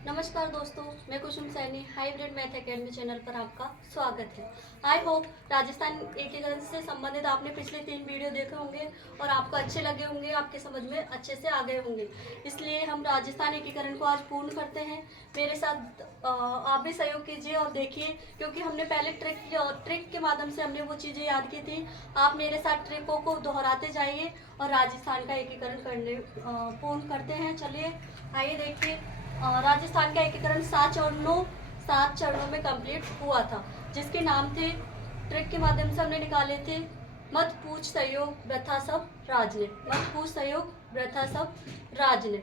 नमस्कार दोस्तों, मैं Kusum Saini hybrid math academy channel पर आपका स्वागत है। आई होप राजस्थान एकीकरण से संबंधित आपने पिछले 3 वीडियो देखे होंगे और आपको अच्छे लगे होंगे, आपके समझ में अच्छे से आ गए होंगे। इसलिए हम राजस्थान एकीकरण को आज पूर्ण करते हैं। मेरे साथ आप भी सहयोग कीजिए और देखिए, क्योंकि हमने पहले ट्रिक के माध्यम से हमने वो चीज़ें याद की थी। आप मेरे साथ ट्रिकों को दोहराते जाइए और राजस्थान का एकीकरण पूर्ण करते हैं। चलिए आइए देखिए। राजस्थान का एकीकरण 7 चरणों में कंप्लीट हुआ था, जिसके नाम थे, ट्रिक के माध्यम से हमने निकाले थे, मत पूछ सहयोग वृथा सब राजने। मत पूछ सहयोग वृथा सब राजने।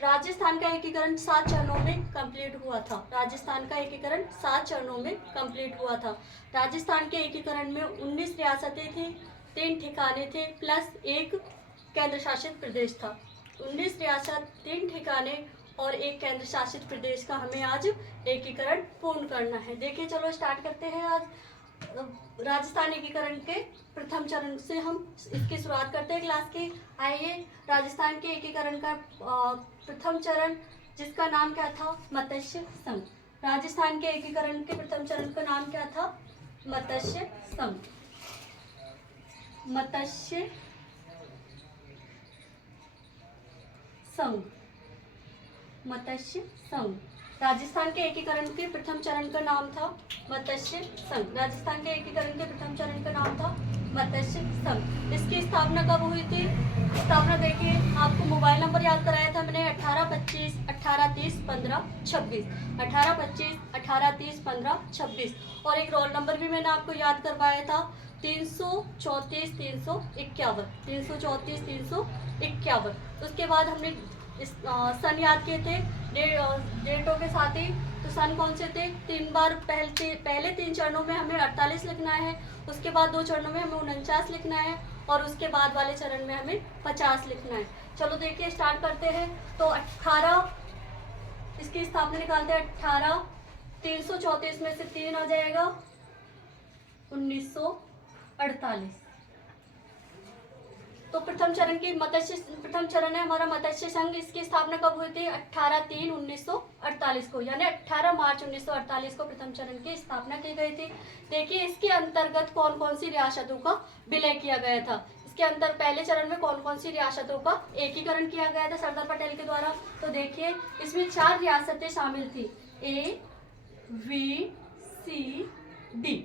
राजस्थान का एकीकरण 7 चरणों में कंप्लीट हुआ था। राजस्थान का एकीकरण 7 चरणों में कंप्लीट हुआ था। राजस्थान के एकीकरण में 19 रियासतें थी, 3 ठिकाने थे प्लस 1 केंद्र शासित प्रदेश था। 19 रियासत, 3 ठिकाने और 1 केंद्र शासित प्रदेश का हमें आज एकीकरण पूर्ण करना है। देखिए, चलो स्टार्ट करते हैं। आज राजस्थान एकीकरण के प्रथम चरण से हम इसकी शुरुआत करते हैं क्लास की। आइए, राजस्थान के एकीकरण का प्रथम चरण, जिसका नाम क्या था, मत्स्य संघ। राजस्थान के एकीकरण के प्रथम चरण का नाम क्या था, मत्स्य संघ। मत्स्य संघ। मत्स्य संघ। राजस्थान के एकीकरण के प्रथम चरण का नाम था मत्स्य संघ। राजस्थान के एकीकरण के प्रथम चरण का नाम था मत्स्य संघ। इसकी स्थापना कब हुई थी? स्थापना देखिए, आपको मोबाइल नंबर याद कराया था मैंने, 1825 1830 1526। 1825 1830 1526। और एक रोल नंबर भी मैंने आपको याद करवाया था, 334 351। 334 351। उसके बाद हमने इस सन याद किए थे डेटों के साथ ही। तो सन कौन से थे? 3 बार पहले 3 चरणों में हमें 48 लिखना है, उसके बाद 2 चरणों में हमें 49 लिखना है और उसके बाद वाले चरण में हमें 50 लिखना है। चलो देखिए, स्टार्ट करते हैं। तो 18, इसकी स्थापना निकालते हैं। 18, 334 में से 3 आ जाएगा, 1948। तो प्रथम चरण है हमारा मत्स्य संघ। इसकी स्थापना कब हुई थी? 18/3/1948 को, यानी 18 मार्च 1948 को प्रथम चरण की स्थापना की गई थी। देखिए, इसके अंतर्गत कौन कौन सी रियासतों का विलय किया गया था। इसके अंतर पहले चरण में कौन कौन सी रियासतों का एकीकरण किया गया था सरदार पटेल के द्वारा? तो देखिए, इसमें 4 रियासतें शामिल थी, ABCD।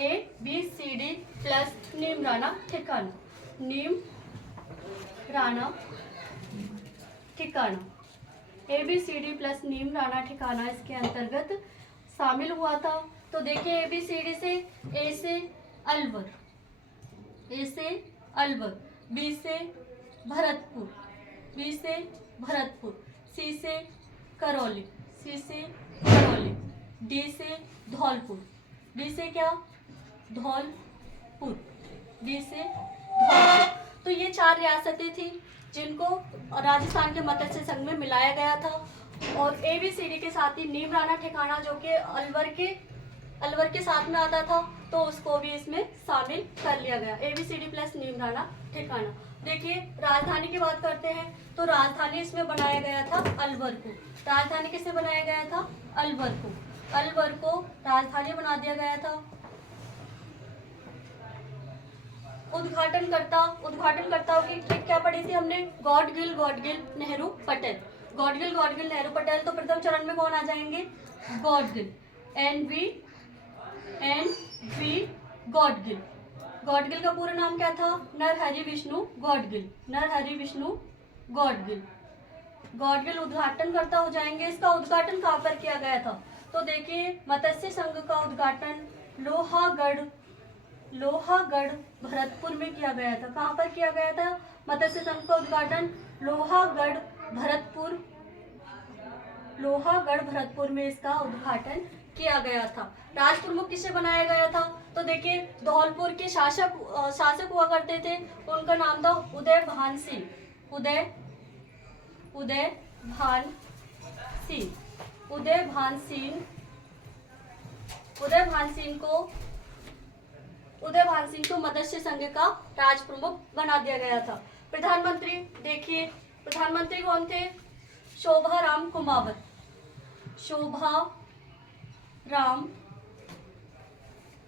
ABCD प्लस नीम राणा ठिकाना। नीम राणा ठिकाना। ABCD प्लस नीम राणा ठिकाना इसके अंतर्गत शामिल हुआ था। तो देखिए, ABCD से A से अलवर, A से अलवर, B से भरतपुर, B से भरतपुर, C से करौली, C से करौली, D से धौलपुर, D से क्या? धौलपुर, D से धौलपुर। तो ये 4 रियासतें थी जिनको राजस्थान के मत्स्य संघ में मिलाया गया था। और ABCD के साथ ही नीम राणा ठिकाना, जो कि अलवर के साथ में आता था, तो उसको भी इसमें शामिल कर लिया गया। ABCD प्लस नीम राणा ठिकाना। देखिए, राजधानी की बात करते हैं। तो राजधानी इसमें बनाया गया था अलवर को। राजधानी किसे बनाया गया था? अलवर को। अलवर को राजधानी बना दिया गया था। उद्घाटनकर्ताओं की ट्रिक क्या पढ़ी थी हमने? गॉडगिल नेहरू पटेल। गॉडगिल नेहरू पटेल। तो प्रथम चरण में कौन आ जाएंगे? गॉडगिल। NV गॉडगिल। गॉडगिल का पूरा नाम क्या था? नरहरि विष्णु गॉडगिल। नरहरि विष्णु गॉडगिल। गॉडगिल उद्घाटनकर्ता हो जाएंगे। इसका उद्घाटन कहाँ पर किया गया था? तो देखिए, मत्स्य संघ का उद्घाटन लोहागढ़ भरतपुर में किया गया था। कहाँ पर किया गया था मत्स्य संघ का उद्घाटन? लोहागढ़ भरतपुर में इसका उद्घाटन किया गया था। राज प्रमुख किसे बनाया गया था? तो देखिए, धौलपुर के शासक हुआ करते थे, उनका नाम था उदय भान सिंह। उदय भान सिंह को मत्स्य संघ का राज प्रमुख बना दिया गया था। प्रधानमंत्री देखिए, प्रधानमंत्री कौन थे? शोभा राम कुमावत। शोभा राम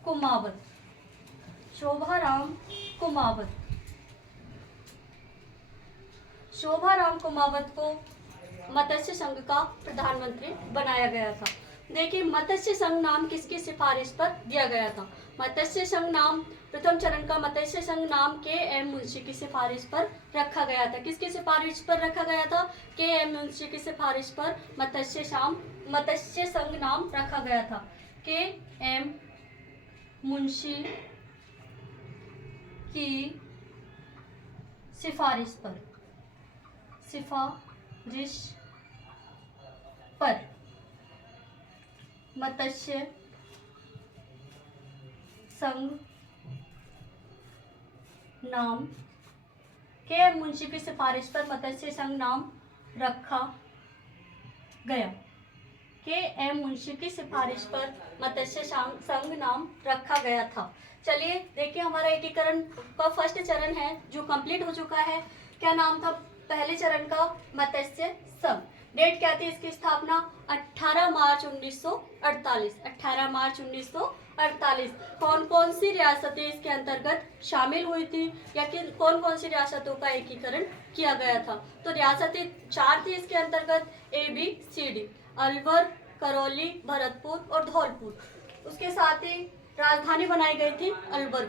कुमावत, शोभा राम कुमावत। शोभा राम कुमावत को मत्स्य संघ का प्रधानमंत्री बनाया गया था। देखिए, मत्स्य संघ नाम किसकी सिफारिश पर दिया गया था? मत्स्य संघ नाम, प्रथम चरण का मत्स्य संघ नाम के.एम. मुंशी की सिफारिश पर रखा गया था। किसकी सिफारिश पर रखा गया था? के.एम. मुंशी की सिफारिश पर मत्स्य संघ नाम रखा गया था। के.एम. मुंशी की सिफारिश पर मत्स्य संघ नाम, के.एम. मुंशी की सिफारिश पर मत्स्य संघ नाम रखा गया। के.एम. मुंशी की सिफारिश पर मत्स्य संघ नाम रखा गया था। चलिए देखिए, हमारा एकीकरण का फर्स्ट चरण है जो कंप्लीट हो चुका है। क्या नाम था पहले चरण का? मत्स्य संघ। डेट क्या थी इसकी स्थापना? 18 मार्च 1948। 18 मार्च 1948। कौन कौन सी रियासतें इसके अंतर्गत शामिल हुई थी, या कि कौन कौन सी रियासतों का एकीकरण किया गया था? तो रियासतें 4 थी इसके अंतर्गत, ABCD, अलवर, करौली, भरतपुर और धौलपुर। उसके साथ ही राजधानी बनाई गई थी अलवर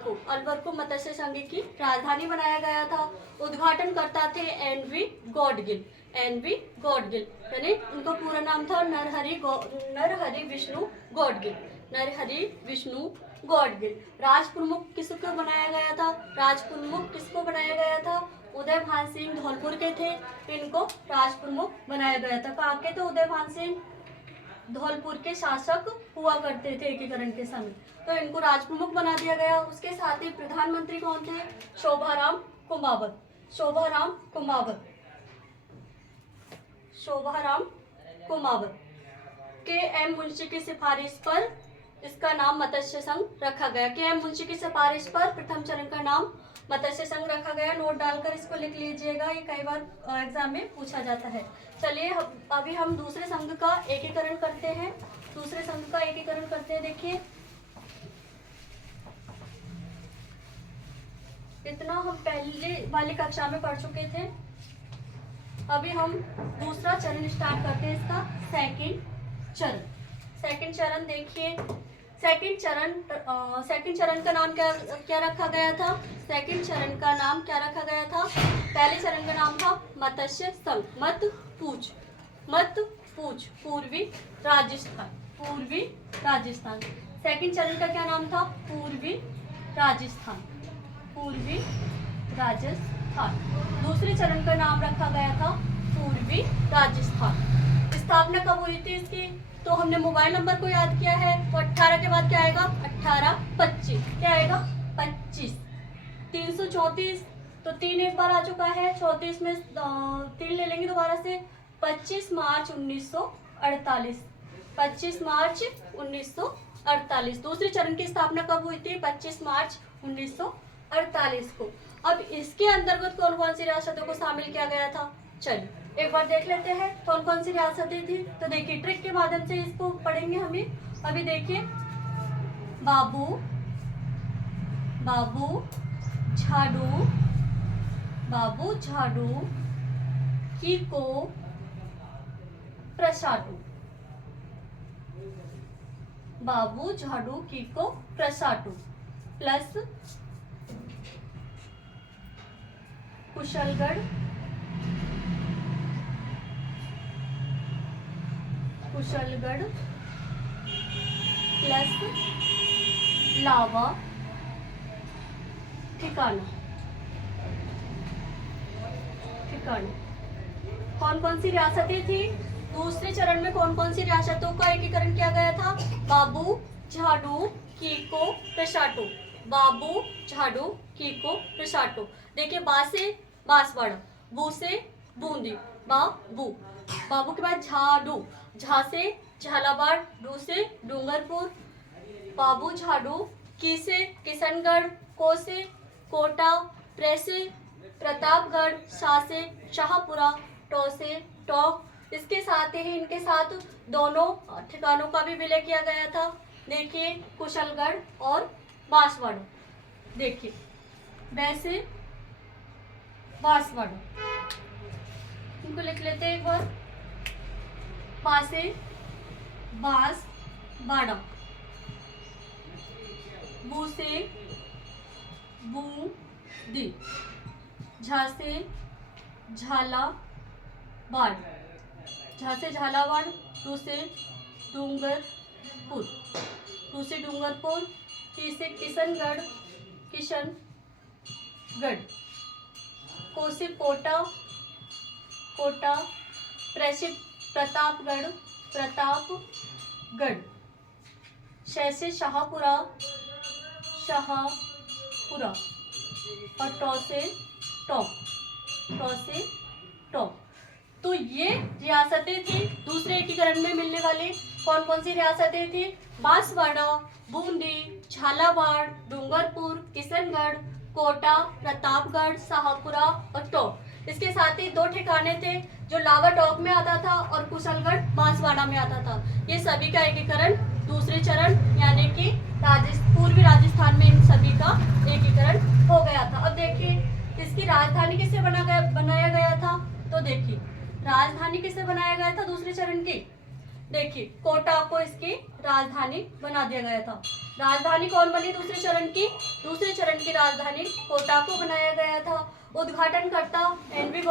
को मत्स्य संघ की राजधानी बनाया गया था। उद्घाटनकर्ता थे NV गॉडगिल। NV गॉडगिल, यानी उनका पूरा नाम था नरहरि विष्णु गॉडगिल। राज प्रमुख किसको बनाया गया था? उदय भान सिंह धौलपुर के थे, इनको राज प्रमुख बनाया गया था। कहाँ के थे उदय भान सिंह? धौलपुर के शासक हुआ करते थे एकीकरण के समय, तो इनको राज प्रमुख बना दिया गया। उसके साथ ही प्रधानमंत्री कौन थे? शोभा राम कुमावत। के.एम. मुंशी की सिफारिश पर इसका नाम मत्स्य संघ रखा गया। के.एम. मुंशी की सिफारिश पर प्रथम चरण का नाम मत्स्य संघ रखा गया। नोट डालकर इसको लिख लीजिएगा, ये कई बार एग्जाम में पूछा जाता है। चलिए अभी हम दूसरे संघ का एकीकरण करते हैं। देखिए, इतना हम पहले वाली कक्षा में पढ़ चुके थे। अभी हम दूसरा चरण स्टार्ट करते हैं, इसका सेकंड चरण। देखिए, सेकंड चरण का नाम क्या रखा गया था? सेकंड चरण का नाम क्या रखा गया था? पहले चरण का नाम था मत्स्य संघ, मत पूछ, पूर्वी राजस्थान। सेकंड चरण का क्या नाम था? पूर्वी राजस्थान। दूसरे चरण का नाम रखा गया था पूर्वी राजस्थान। स्थापना कब हुई थी इसकी? तो हमने मोबाइल नंबर को याद किया है, तो 18 के बाद क्या आएगा? 1825। क्या आएगा? 25। 334, तो 3 एक बार आ चुका है, 34 में 3 ले लेंगे दोबारा से। 25 मार्च 1948। 25 मार्च 1948। दूसरे चरण की स्थापना कब हुई थी? 25 मार्च 1948 को। अब इसके अंतर्गत कौन कौन सी रियासतों को शामिल किया गया था? चलिए एक बार देख लेते हैं कौन कौन सी रियासतें थी। तो देखिए, ट्रिक के माध्यम से इसको पढ़ेंगे हमें। अभी देखिए, बाबू झाड़ू, कीको, प्रसाटू। बाबू झाड़ू, कीको, प्रसाटू प्लस कुशलगढ़, प्लस लावा ठिकाना। कौन कौन सी रियासतें थी? दूसरे चरण में कौन कौन सी रियासतों का एकीकरण किया गया था? बाबू झाड़ू, कीको, प्रसाटू। बाबू झाड़ू, कीको, प्रसाटू। देखिए, बा से बांसवाड़ा, बू से बूंदी, बाबू के बाद झाड़ू, झा से झालावाड़, डू से डूंगरपुर। बाबू झाड़ू, की से किशनगढ़, को से कोटा, प्रे से प्रतापगढ़, शाह से शाहपुरा, टो से टोंक। इसके साथ ही इनके साथ दोनों ठिकानों का भी विलय किया गया था। देखिए कुशलगढ़ और बांसवाड़ा। देखिए वैसे बांसवाड़ा, इनको लिख लेते हैं एक बार। पासे बांस बाड़ा, बूसे बूंदी, झासे झाला बाड़, झासे झालावाड़, टूसे डूंगरपुर, टूसे डूंगरपुर, तीसे किशनगढ़ किशनगढ़, कोसे कोटा कोटा, प्रेसे प्रतापगढ़ प्रतापगढ़, शैसे शाहपुरा शाहपुरा, और टॉसे टॉप। तो ये रियासतें थी दूसरे एकीकरण में मिलने वाले। कौन कौन सी रियासतें थी? बांसवाड़ा, बूंदी, झालावाड़, डूंगरपुर, किशनगढ़, कोटा, प्रतापगढ़, शाहपुरा और टोंक। इसके साथ ही दो ठिकाने थे जो लावा टोंक में आता था और कुशलगढ़ बांसवाड़ा में आता था। ये सभी का एकीकरण दूसरे चरण यानी कि पूर्वी राजस्थान में इन सभी का एकीकरण हो गया था। अब देखिए इसकी राजधानी किससे बनाया गया था? तो देखिए राजधानी किससे बनाया गया था दूसरे चरण की? देखिए कोटा को इसकी राजधानी बना दिया गया था। राजधानी कौन बनी दूसरे चरण की? दूसरे चरण की राजधानी कोटा को बनाया गया था। उद्घाटनकर्ता एन.वी.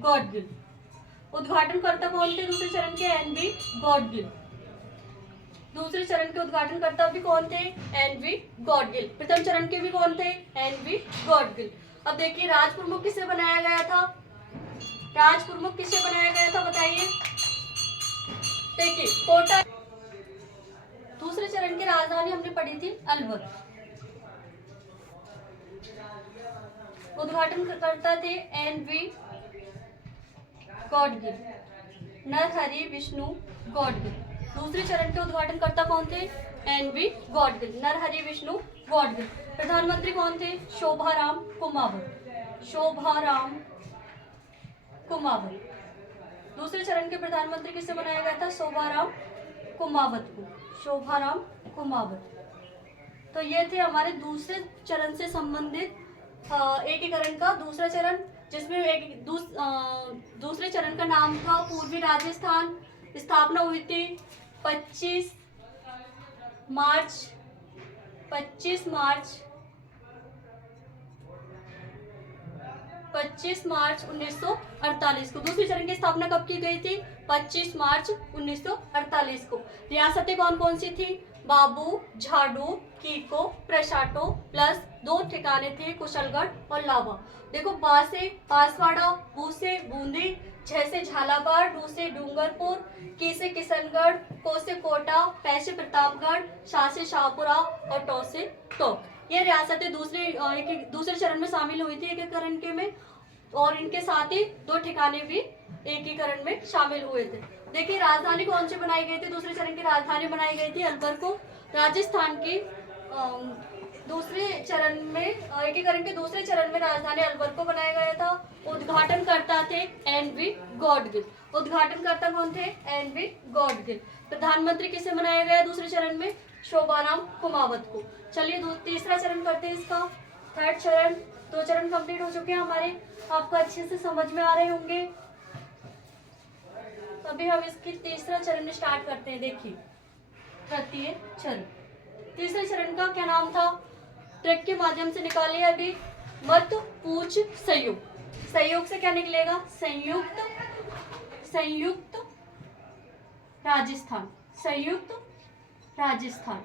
गॉडगिल। उद्घाटनकर्ता कौन थे दूसरे चरण के? एन.वी. गॉडगिल। दूसरे चरण के उद्घाटनकर्ता भी कौन थे? एन.वी. गॉडगिल। प्रथम चरण के भी कौन थे? एन.वी. गॉडगिल। अब देखिए राज प्रमुख किससे बनाया गया था? राज प्रमुख किससे बनाया गया था बताइए? देखिए कोटा। दूसरे चरण की राजधानी हमने पढ़ी थी अलवर। उद्घाटनकर्ता थे एन.वी. गॉडगिल, नरहरि विष्णु गॉडगिल। दूसरे चरण के उद्घाटनकर्ता कौन थे? एन.वी. गॉडगिल, नरहरि विष्णु गॉडगिल। प्रधानमंत्री कौन थे? शोभाराम कुमावत। शोभाराम कुमावत। दूसरे चरण के प्रधानमंत्री किससे बनाया गया था? शोभाराम कुमावत को। शोभाराम कुमावत। तो ये थे हमारे दूसरे चरण से संबंधित एकीकरण का दूसरा चरण, जिसमें दूसरे चरण का नाम था पूर्वी राजस्थान। स्थापना हुई थी 25 मार्च 1948 को। दूसरे चरण की स्थापना कब की गई थी? 25 मार्च 1948 को। रियासतें कौन कौन सी थी? बाबू, झाडू, कीको, प्रशाटो प्लस दो ठिकाने थे कुशलगढ़ और लावा। देखो बा से बांसवाड़ा, बू से बूंदी, झ से झालावाड़, डू से डूंगरपुर, की से किशनगढ़, को से कोटा, पै से प्रतापगढ़, शा से शाहपुरा और टौ से टोंक। ये रियासतें दूसरे चरण में शामिल हुई थी एकीकरण के में, और इनके साथ ही दो ठिकाने भी एकीकरण में शामिल हुए थे। देखिए राजधानी कौन सी बनाई गई थी? दूसरे चरण की राजधानी बनाई गई थी अलवर को। राजस्थान की दूसरे चरण में एकीकरण के दूसरे चरण में राजधानी अलवर को बनाया गया था। उद्घाटनकर्ता थे एन.वी. गॉडगिल। उद्घाटनकर्ता कौन थे? एन.वी. गॉडगिल। प्रधानमंत्री किसे बनाया गया दूसरे चरण में? शोभाराम कुमावत को। चलिए तीसरा चरण करते हैं इसका। थर्ड चरण। दो चरण कंप्लीट हो चुके हैं हमारे, आपको अच्छे से समझ में आ रहे होंगे। अभी हम इसकी तीसरा चरण स्टार्ट करते हैं। देखिए तृतीय चरण। तीसरे चरण का क्या नाम था? ट्रिक के माध्यम से निकालिए अभी। मत पूछ सहयोग। सहयोग से क्या निकलेगा? संयुक्त राजस्थान। संयुक्त राजस्थान।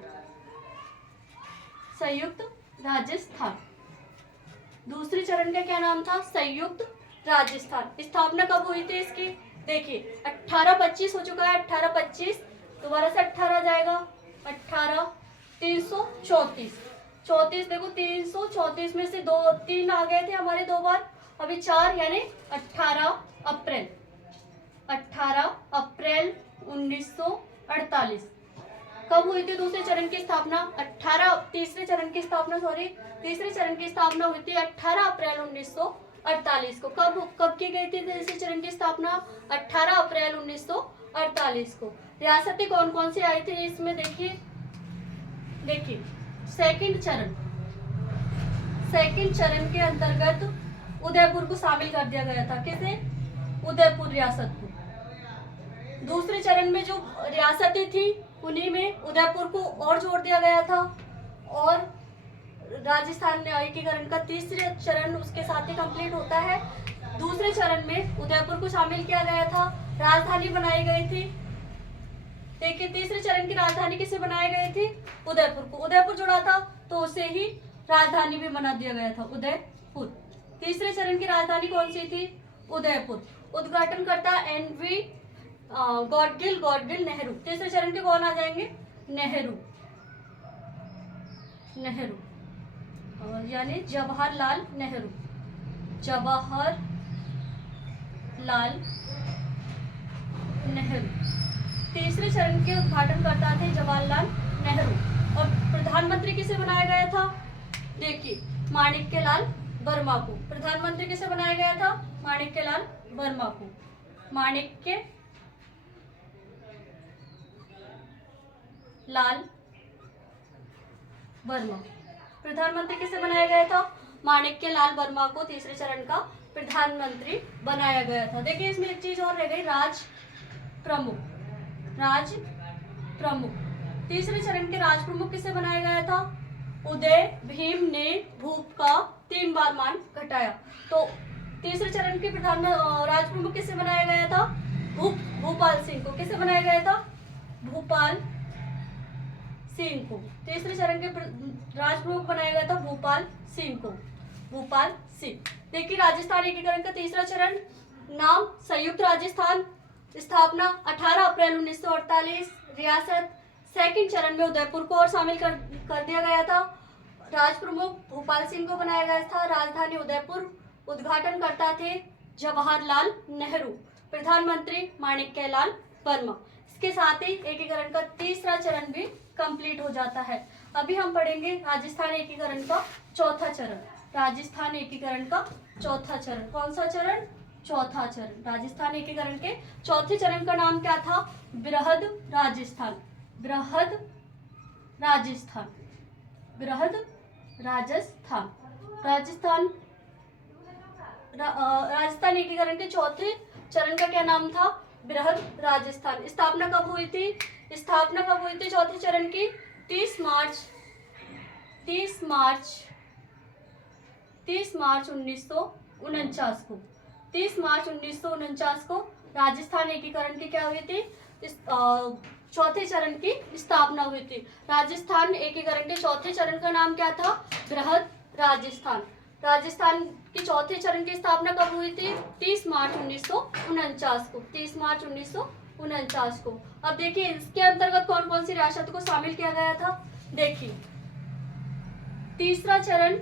दूसरे चरण का क्या नाम था? संयुक्त राजस्थान। स्थापना कब हुई थी इसकी? देखिए 1825 हो चुका है। 1825 दोबारा से 18 जाएगा। 334। देखो 334 में से 3 आ गए थे हमारे 2 बार, अभी 4 यानी 18 अप्रैल 1948। कब हुई थी दूसरे चरण की स्थापना? तीसरे चरण की स्थापना हुई थी 18 अप्रैल 1948 को। कब की गई थी तीसरे चरण की स्थापना? 18 अप्रैल 1948 को। रियासतें कौन कौन सी आई थी इसमें देखिए सेकंड चरण के अंतर्गत उदयपुर को शामिल कर दिया गया था। किसे? उदयपुर रियासत को। दूसरे चरण में जो रियासतें थी उन्हीं में उदयपुर को और जोड़ दिया गया था, और राजस्थान में एकीकरण का तीसरे चरण उसके साथ ही कंप्लीट होता है। दूसरे चरण में उदयपुर को शामिल किया गया था, राजधानी बनाई गई थी। देखिए तीसरे चरण की राजधानी किसे बनाई गई थी? उदयपुर को। उदयपुर जुड़ा था तो उसे ही राजधानी भी बना दिया गया था, उदयपुर। तीसरे चरण की राजधानी कौन सी थी? उदयपुर। उद्घाटनकर्ता NV गॉडगिल नेहरू। तीसरे चरण के कौन आ जाएंगे? नेहरू यानी जवाहरलाल नेहरू। तीसरे चरण के उद्घाटनकर्ता थे जवाहरलाल नेहरू। और प्रधानमंत्री किसे बनाया गया था? देखिए माणिक्यलाल वर्मा को। प्रधानमंत्री किसे बनाया गया था? माणिक्यलाल वर्मा को। माणिक्यलाल वर्मा। प्रधानमंत्री किसे बनाया गया था? माणिक्यलाल वर्मा को तीसरे चरण का प्रधानमंत्री बनाया गया था। देखिए इसमें एक चीज और रह गई, राज प्रमुख। तीसरे चरण के राज प्रमुख किसे बनाया गया था? उदय भीम ने भूप का 3 बार मान घटाया। तो तीसरे चरण के राज प्रमुख किसे बनाया गया था? भूपाल सिंह को। किसे बनाया गया था? भूपाल सिंह को। तीसरे चरण के राज प्रमुख बनाया गया था भूपाल सिंह। देखिए राजस्थान एकीकरण का तीसरा चरण, नाम संयुक्त राजस्थान, स्थापना 18 अप्रैल 1948, रियासत सेकंड चरण में उदयपुर को और शामिल कर दिया गया था। राज प्रमुख भूपाल सिंह को बनाया गया था, राजधानी उदयपुर। उद्घाटनकर्ता थे जवाहरलाल नेहरू, प्रधानमंत्री माणिक्यलाल वर्मा। इसके साथ ही एकीकरण का तीसरा चरण भी कंप्लीट हो जाता है। अभी हम पढ़ेंगे राजस्थान एकीकरण का चौथा चरण। राजस्थान एकीकरण का चौथा चरण कौन सा चरण? चौथा चरण। राजस्थान एकीकरण के चौथे चरण का नाम क्या था? बृहद राजस्थान। राजस्थान एकीकरण के चौथे चरण का क्या नाम था? बृहद राजस्थान। स्थापना कब हुई थी चौथे चरण की? 30 मार्च 1949 को। 30 मार्च 1949 को राजस्थान एकीकरण की क्या हुई थी? चौथे चरण की स्थापना हुई थी। राजस्थान एकीकरण के चौथे चरण का नाम क्या था? बृहद राजस्थान। राजस्थान की चौथे चरण की स्थापना कब हुई थी? 30 मार्च 1949 को। 30 मार्च 1949 को। अब देखिए इसके अंतर्गत कौन कौन सी रियासतों को शामिल किया गया था। देखिए तीसरा चरण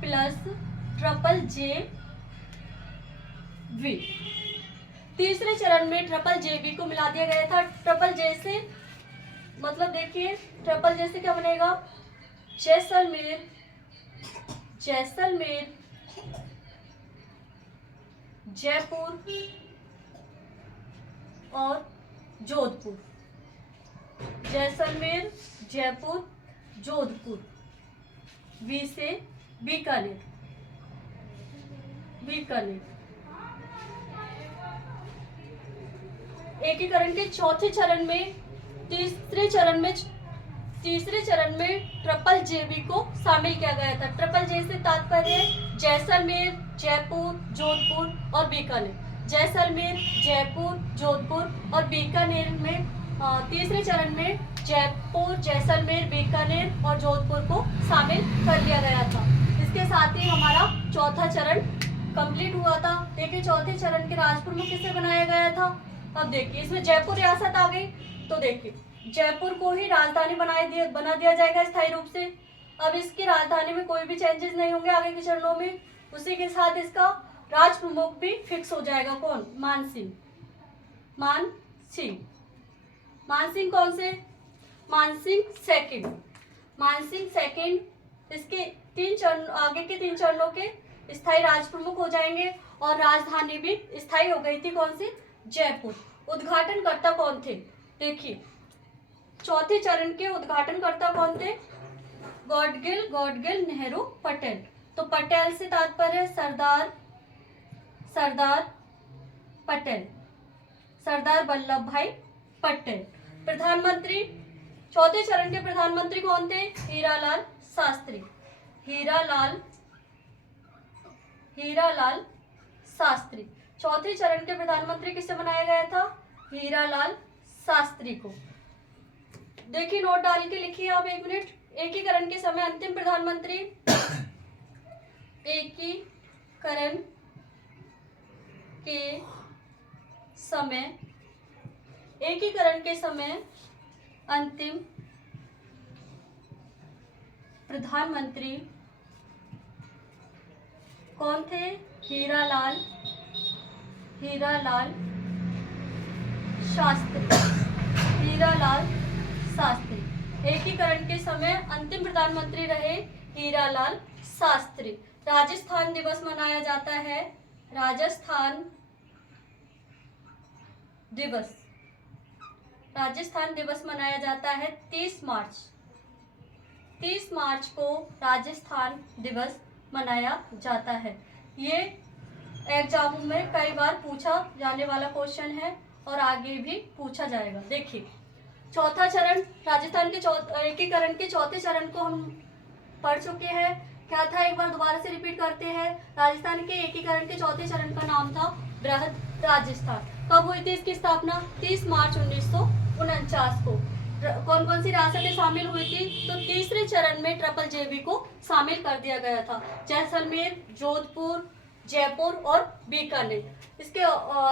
प्लस JJV। तीसरे चरण में JJV को मिला दिया गया था। JJJ से मतलब देखिए JJJ से क्या बनेगा? जैसलमेर, जयपुर और जोधपुर। जैसलमेर, जयपुर, जोधपुर। V से बीकानेर। एकीकरण के चौथे चरण में तीसरे चरण में JJV को शामिल किया गया था। JJJ से तात्पर्य जैसलमेर, जयपुर, जोधपुर और बीकानेर। जैसलमेर, जयपुर, जोधपुर और बीकानेर में तीसरे चरण में जयपुर, जैसलमेर, बीकानेर और जोधपुर को शामिल कर लिया गया था। इसके साथ ही हमारा चौथा चरण कंप्लीट हुआ था। देखिए चौथे चरण के राज प्रमुख किसे बनाया गया था? अब देखिए इसमें जयपुर रियासत आ गई, तो देखिए जयपुर को ही राजधानी बना दिया जाएगा स्थायी रूप से। अब इसकी राजधानी में कोई भी चेंजेस नहीं होंगे आगे के चरणों में। उसी के साथ इसका राज प्रमुख भी फिक्स हो जाएगा। कौन? मान सिंह। कौन से? मानसिंह सेकंड। मानसिंह सेकंड इसके तीन चरण, आगे के तीन चरणों के स्थायी राज प्रमुख हो जाएंगे और राजधानी भी स्थायी हो गई थी, कौन सी, जयपुर। उद्घाटनकर्ता कौन थे, देखिए चौथे चरण के उद्घाटनकर्ता कौन थे, गॉडगिल नेहरू पटेल। तो पटेल से तात्पर्य सरदार पटेल, सरदार वल्लभ भाई पटेल। प्रधानमंत्री, चौथे चरण के प्रधानमंत्री कौन थे, हीरालाल शास्त्री, हीरालाल शास्त्री। चौथे चरण के प्रधानमंत्री किसे बनाया गया था, हीरालाल शास्त्री को। देखिए नोट डाल के लिखिए आप 1 मिनट। एकीकरण के समय अंतिम प्रधानमंत्री, एकीकरण के समय अंतिम प्रधानमंत्री कौन थे, हीरालाल शास्त्री। एकीकरण के समय अंतिम प्रधानमंत्री रहे हीरालाल शास्त्री। राजस्थान दिवस मनाया जाता है, राजस्थान दिवस मनाया जाता है 30 मार्च। 30 मार्च को राजस्थान दिवस मनाया जाता है। ये एग्जाम में कई बार पूछा जाने वाला क्वेश्चन है और आगे भी पूछा जाएगा। देखिए चौथा चरण, राजस्थान के एकीकरण के चौथे चरण को हम पढ़ चुके हैं। क्या था, एक बार दोबारा से रिपीट करते हैं। राजस्थान के एकीकरण के चौथे चरण का नाम था बृहद राजस्थान। कब हुई थी इसकी स्थापना, 30 मार्च 1949 को। कौन कौन सी रियासतें शामिल हुई थी, तो तीसरे चरण में ट्रिपल जेबी को शामिल कर दिया गया था, जैसलमेर, जोधपुर, जयपुर और बीकानेर। इसके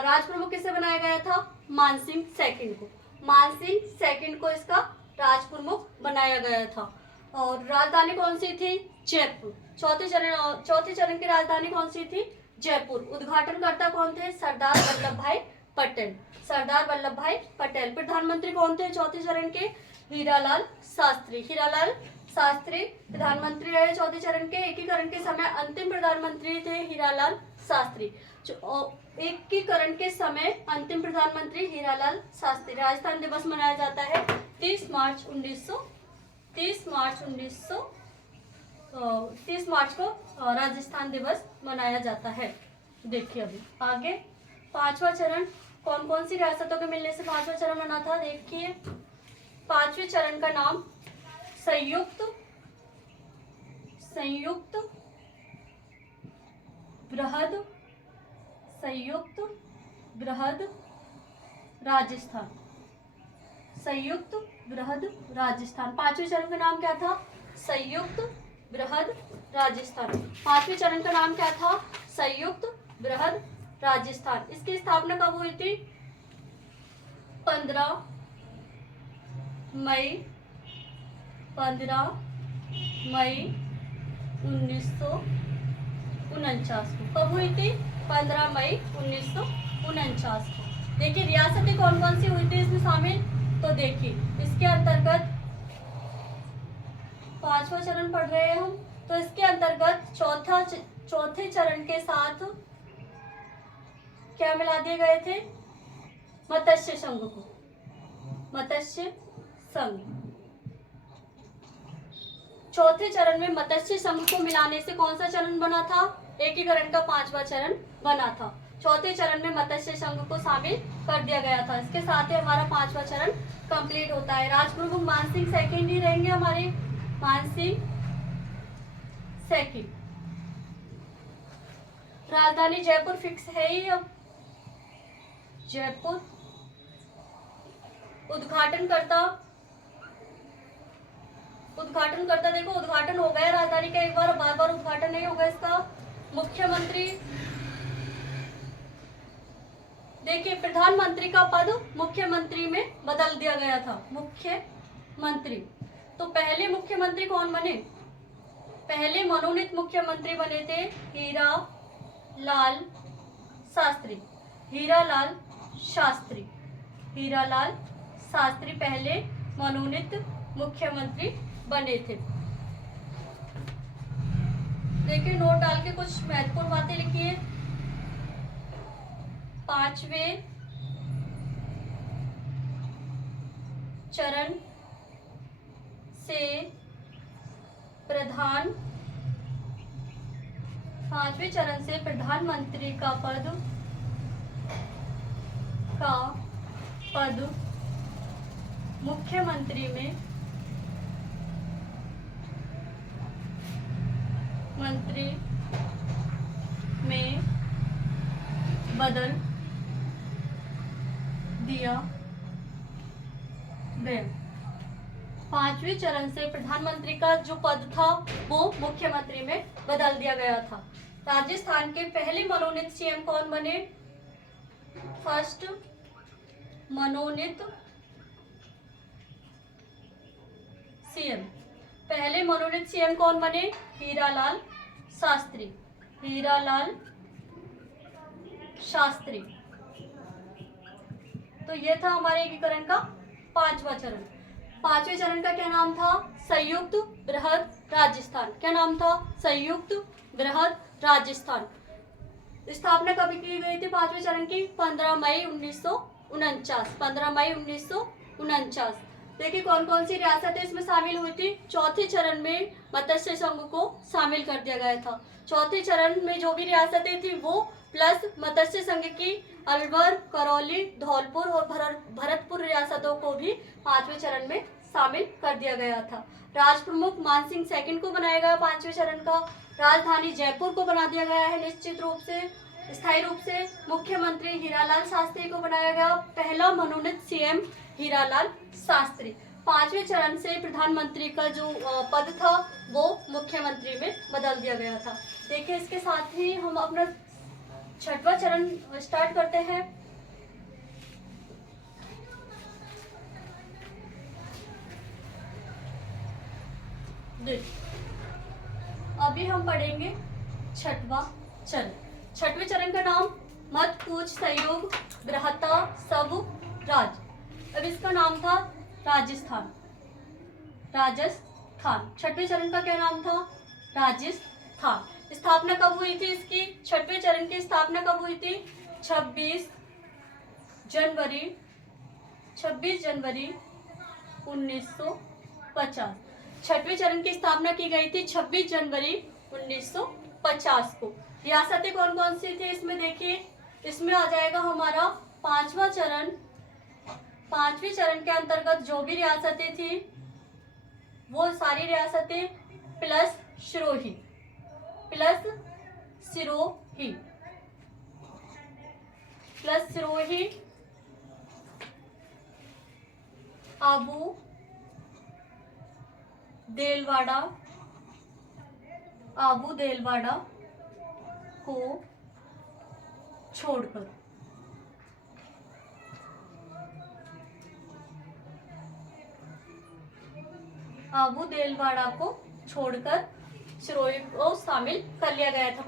राज प्रमुख किसे बनाया गया था, मानसिंह सेकंड को। मानसिंह सेकंड को इसका राज प्रमुख बनाया गया था। और राजधानी कौन सी थी, जयपुर। चौथे चरण की राजधानी कौन सी थी, जयपुर। उद्घाटनकर्ता कौन थे, सरदार वल्लभ भाई पटेल, सरदार वल्लभ भाई पटेल। प्रधानमंत्री कौन थे चौथे चरण के, हीरालाल शास्त्री, हीरालाल शास्त्री प्रधानमंत्री रहे चौथे चरण के। एकीकरण के समय अंतिम प्रधानमंत्री थे हीरालाल शास्त्री। एकीकरण के समय अंतिम प्रधानमंत्री हीरालाल शास्त्री। राजस्थान दिवस मनाया जाता है 30 मार्च को राजस्थान दिवस मनाया जाता है। देखिए अभी आगे पांचवा चरण, कौन कौन सी रियासतों के मिलने से पांचवा चरण बना था। देखिए पांचवें चरण का नाम संयुक्त बृहद राजस्थान, संयुक्त बृहद राजस्थान। पांचवें चरण का नाम क्या था, संयुक्त बृहद राजस्थान। पांचवें चरण का नाम क्या था, संयुक्त बृहद राजस्थान। इसकी स्थापना कब हुई थी, 15 मई 1949 को। कब हुई थी, 15 मई 1949 को। देखिए रियासतें कौन कौन सी हुई थी इसमें शामिल, तो देखिए इसके अंतर्गत पांचवा चरण पढ़ रहे हैं हम, तो इसके अंतर्गत चौथे चरण के साथ क्या मिला दिए गए थे, मत्स्य संघ को, मत्स्य संघ। चौथे चरण में मत्स्य संघ को मिलाने से कौन सा चरण बना था, एकीकरण का पांचवा चरण बना था। चौथे चरण में मत्स्य संघ को शामिल कर दिया गया था। इसके साथ ही हमारा पांचवा चरण कंप्लीट होता है। राजप्रमुख मानसिंह सेकंड ही रहेंगे हमारे, मानसिंह सेकंड। राजधानी जयपुर फिक्स है ही अब, जयपुर। उद्घाटनकर्ता देखो उद्घाटन हो गया राजधानी का एक बार, बार बार उद्घाटन नहीं होगा इसका। मुख्यमंत्री, देखिए प्रधानमंत्री का पद मुख्यमंत्री में बदल दिया गया था, मुख्यमंत्री। तो पहले मुख्यमंत्री कौन बने, पहले मनोनीत मुख्यमंत्री बने थे हीरालाल शास्त्री पहले मनोनीत मुख्यमंत्री बने थे। देखिए नोट डाल के कुछ महत्वपूर्ण बातें लिखिए। 5वें चरण से प्रधानमंत्री का पद मुख्यमंत्री में बदल दिया गया। 5वें चरण से प्रधानमंत्री का जो पद था वो मुख्यमंत्री में बदल दिया गया था। राजस्थान के पहले मनोनीत सीएम कौन बने? फर्स्ट मनोनीत सीएम, पहले मनोनीत सीएम कौन बने? हीरालाल शास्त्री। हीरालाल शास्त्री। तो ये था हमारे एकीकरण का 5वां चरण। 5वें चरण का क्या नाम था? संयुक्त बृहद राजस्थान। क्या नाम था? संयुक्त बृहद राजस्थान। स्थापना कब की गई थी 5वें चरण की? 15 मई 1949। 15 मई 1949। देखिए कौन कौन सी रियासतें इसमें शामिल हुई थी। चौथे चरण में मत्स्य संघ को शामिल कर दिया गया था। चौथे चरण में जो भी रियासतें थी वो प्लस मत्स्य संघ की अलवर, करौली, धौलपुर और भरतपुर रियासतों को भी 5वें चरण में शामिल कर दिया गया था। राज प्रमुख मानसिंह सेकंड को बनाया गया 5वें चरण का। राजधानी जयपुर को बना दिया गया है निश्चित रूप से, स्थायी रूप से। मुख्यमंत्री हीरालाल शास्त्री को बनाया गया। पहला मनोनीत सीएम हीरालाल शास्त्री। 5वें चरण से प्रधानमंत्री का जो पद था वो मुख्यमंत्री में बदल दिया गया था। देखिए इसके साथ ही हम अपना 6वां चरण स्टार्ट करते हैं। अभी हम पढ़ेंगे 6वां चरण। 6वें चरण का नाम मत पूछ सहयोग बृहत्ता सब राज। अब इसका नाम था राजस्थान। 6वें चरण का क्या नाम था? राजस्थान। स्थापना कब हुई थी इसकी? 6वें चरण की स्थापना कब हुई थी? 26 जनवरी 1950। 6वें चरण की स्थापना की गई थी 26 जनवरी 1950 को। रियासतें कौन कौन सी थी इसमें देखिए। इसमें आ जाएगा हमारा 5वां चरण। 5वें चरण के अंतर्गत जो भी रियासतें थी वो सारी रियासतें प्लस सिरोही आबू देलवाड़ा को छोड़कर सिरोही को शामिल कर लिया गया था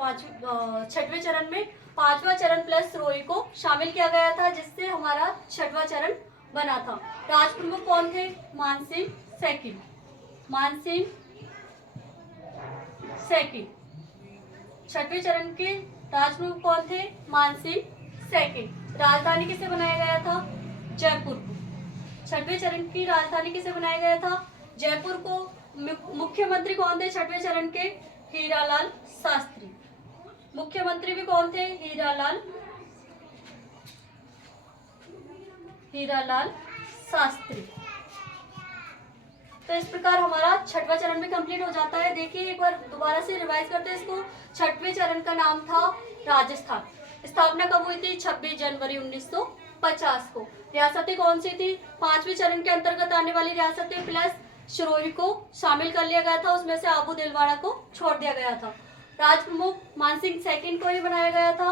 6वें चरण में। 5वां चरण प्लस सिरोही को शामिल किया गया था जिससे हमारा 6वां चरण बना था। राज प्रमुख कौन थे? मानसिंह सेकंड। 6वें चरण के राज प्रमुख कौन थे? मानसिंह सेकंड। राजधानी किसे बनाया गया था? जयपुर को। 6वें चरण की राजधानी किसे बनाया गया था? जयपुर को। मुख्यमंत्री कौन थे 6वें चरण के? हीरालाल शास्त्री। मुख्यमंत्री भी कौन थे? हीरालाल शास्त्री। तो इस प्रकार हमारा 6वां चरण भी कंप्लीट हो जाता है। देखिए एक बार दोबारा से रिवाइज करते हैं इसको। 6वें चरण का नाम था राजस्थान। स्थापना कब हुई थी? 26 जनवरी 1950 को। रियासतें कौन सी थी? 5वें चरण के अंतर्गत आने वाली रियासतें प्लस सिरोही को शामिल कर लिया गया था। उसमें से आबू देलवाड़ा को छोड़ दिया गया था। राज प्रमुख मानसिंह सेकंड को ही बनाया गया था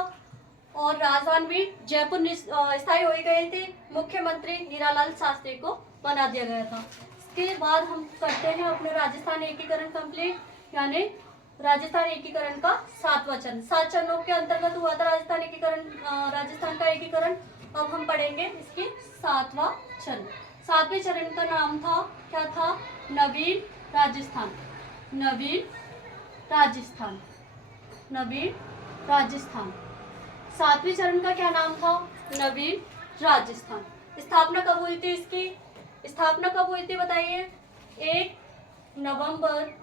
और राजधानी भी जयपुर स्थायी हो गई थी। मुख्यमंत्री हीरालाल शास्त्री को बना दिया गया था। इसके बाद हम करते हैं अपने राजस्थान एकीकरण कंप्लीट, यानी राजस्थान एकीकरण का 7वां चरण। 7 चरणों के अंतर्गत हुआ था राजस्थान का एकीकरण। अब हम पढ़ेंगे इसके 7वां चरण। सातवें चरण का नाम था, क्या था? नवीन राजस्थान। नवीन राजस्थान। नवीन राजस्थान। सातवें चरण का क्या नाम था? नवीन राजस्थान। स्थापना कब हुई थी इसकी? स्थापना कब हुई थी बताइए? 1 नवंबर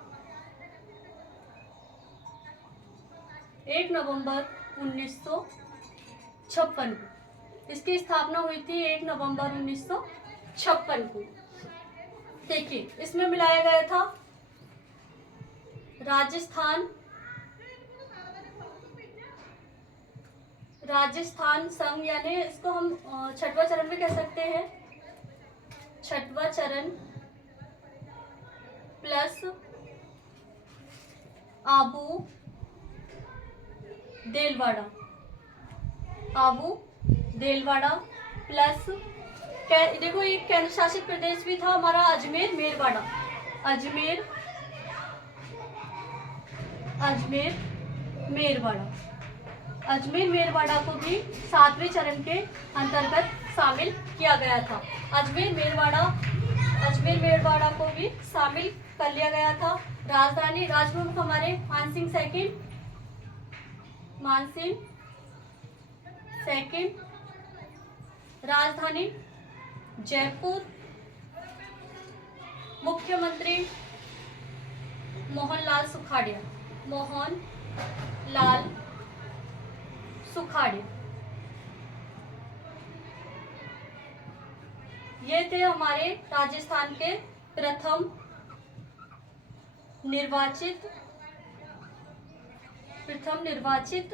1956 को इसकी स्थापना हुई थी। 1 नवंबर 1956 को। देखिए इसमें मिलाया गया था राजस्थान संघ, यानी इसको हम छठवां चरण भी कह सकते हैं। छठवां चरण प्लस आबू देलवाड़ा। आबू देलवाड़ा प्लस देखो एक केंद्र शासित प्रदेश भी था हमारा, अजमेर मेरवाड़ा। अजमेर मेरवाड़ा। अजमेर मेरवाड़ा को भी सातवें चरण के अंतर्गत शामिल किया गया था। अजमेर मेरवाड़ा को भी शामिल कर लिया गया था। राजधानी राजप्रमुख हमारे मानसिंह सेकंड। राजधानी जयपुर। मुख्यमंत्री मोहनलाल सुखाड़िया। ये थे हमारे राजस्थान के प्रथम निर्वाचित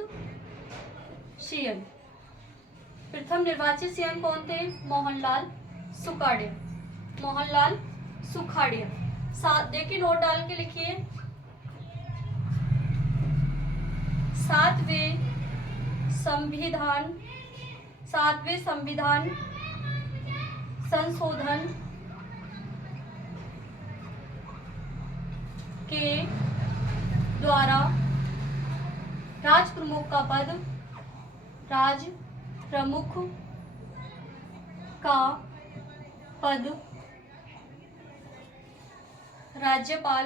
सीएम। प्रथम निर्वाचित सीएम कौन थे? मोहनलाल सुखाड़िया। देखिए नोट डाल के लिखिए। सातवें संविधान संशोधन के द्वारा राजप्रमुख का पद राज्यपाल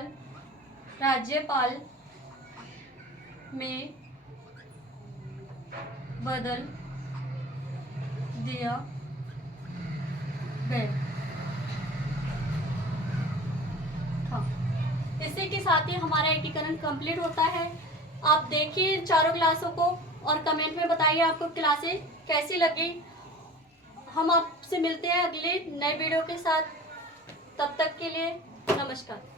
में बदल दिया गया था। इसी के साथ ही हमारा एकीकरण कंप्लीट होता है। आप देखिए चारों क्लासों को और कमेंट में बताइए आपको क्लासें कैसी लगी। हम आपसे मिलते हैं अगले नए वीडियो के साथ। तब तक के लिए नमस्कार।